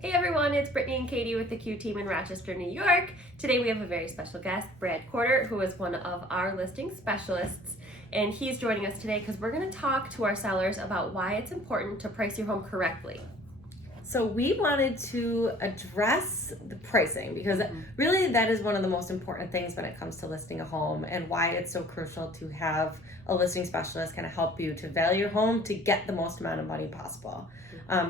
Hey everyone, it's Brittany and Katie with the Q team in Rochester, New York. Today we have a very special guest, Brad Quataert, who is one of our listing specialists. And he's joining us today because we're going to talk to our sellers about why it's important to price your home correctly. So we wanted to address the pricing because really that is one of the most important things when it comes to listing a home, and why it's so crucial to have a listing specialist kind of help you to value your home to get the most amount of money possible.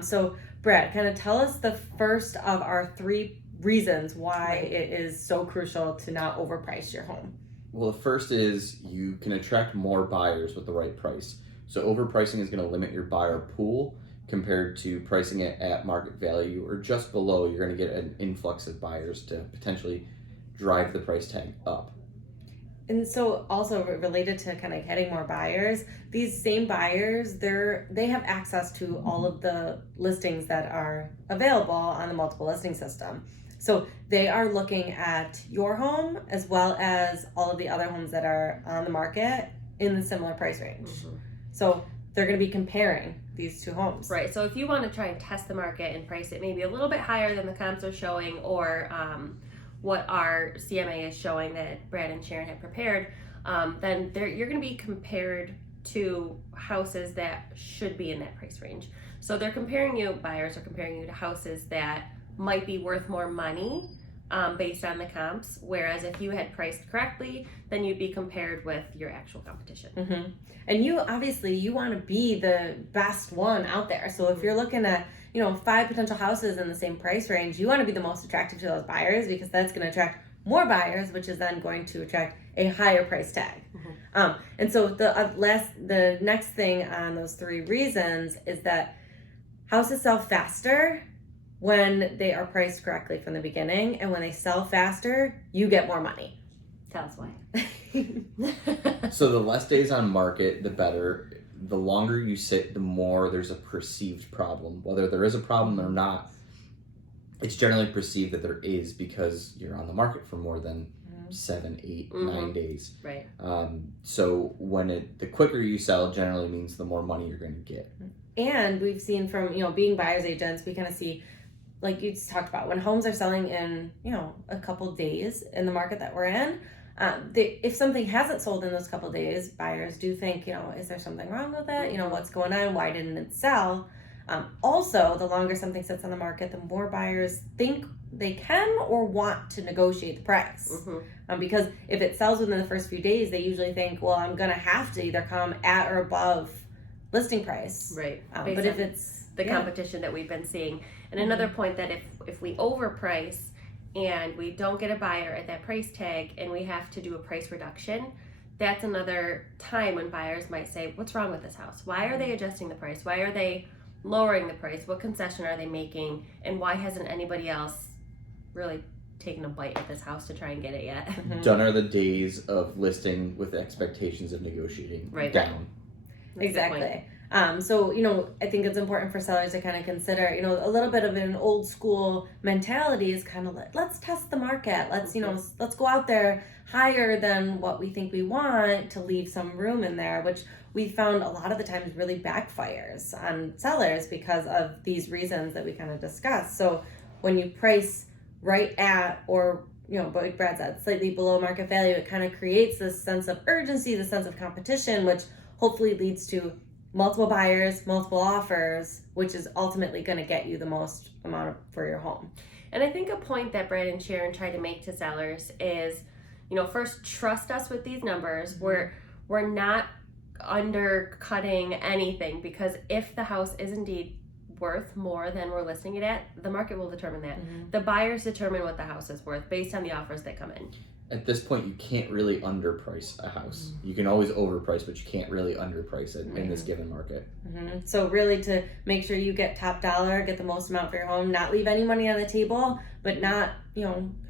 So Brad, kind of tell us the first of our three reasons why it is so crucial to not overprice your home. Well, the first is you can attract more buyers with the right price. So overpricing is going to limit your buyer pool compared to pricing it at market value or just below. You're going to get an influx of buyers to potentially drive the price tag up. And so also related to kind of getting more buyers, these same buyers, they have access to all of the listings that are available on the multiple listing system. So they are looking at your home as well as all of the other homes that are on the market in the similar price range. So they're going to be comparing these two homes. Right, so if you want to try and test the market and price it maybe a little bit higher than the comps are showing, or what our CMA is showing that Brad and Sharon have prepared, then you're going to be compared to houses that should be in that price range. So they're comparing you, buyers are comparing you to houses that might be worth more money based on the comps, whereas if you had priced correctly, then you'd be compared with your actual competition. And you obviously you want to be the best one out there. So if you're looking at 5 potential houses in the same price range, you want to be the most attractive to those buyers, because that's going to attract more buyers, which is then going to attract a higher price tag. And so the next thing on those 3 reasons is that houses sell faster when they are priced correctly from the beginning, and when they sell faster, you get more money. Tell us why. So the less days on market, the better. The longer you sit, the more there's a perceived problem. Whether there is a problem or not, it's generally perceived that there is, because you're on the market for more than 7, 8, 9 days. Right. So the quicker you sell generally means the more money you're going to get. And we've seen from being buyer's agents, we kind of see, like you just talked about, when homes are selling in a couple days in the market that we're in, if something hasn't sold in those couple days, buyers do think, is there something wrong with it? What's going on? Why didn't it sell? Also, the longer something sits on the market, the more buyers think they can or want to negotiate the price. Because if it sells within the first few days, they usually think, well, I'm going to have to either come at or above listing price. Right. But if it's the competition that we've been seeing. And another point, that if we overprice and we don't get a buyer at that price tag and we have to do a price reduction, that's another time when buyers might say, what's wrong with this house? Why are they adjusting the price? Why are they lowering the price? What concession are they making? And why hasn't anybody else really taken a bite at this house to try and get it yet? Done are the days of listing with expectations of negotiating down. Exactly. So, I think it's important for sellers to kind of consider, a little bit of an old school mentality is kind of like, let's test the market. Let's, let's go out there higher than what we think we want to leave some room in there, which we found a lot of the times really backfires on sellers because of these reasons that we kind of discussed. So when you price right at, or like Brad said, slightly below market value, it kind of creates this sense of urgency, the sense of competition, which hopefully leads to multiple buyers, multiple offers, which is ultimately going to get you the most amount for your home. And I think a point that Brad and Sharon try to make to sellers is, first, trust us with these numbers. We're not undercutting anything, because if the house is indeed worth more than we're listing it at, the market will determine that. The buyers determine what the house is worth based on the offers that come in. At this point, you can't really underprice a house. You can always overprice, but you can't really underprice it in this given market. So really, to make sure you get top dollar, get the most amount for your home, not leave any money on the table, but not,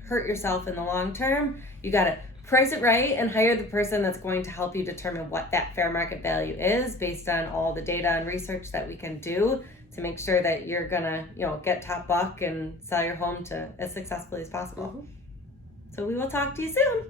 hurt yourself in the long term, you got to price it right and hire the person that's going to help you determine what that fair market value is based on all the data and research that we can do to make sure that you're gonna, get top buck and sell your home to as successfully as possible. So we will talk to you soon.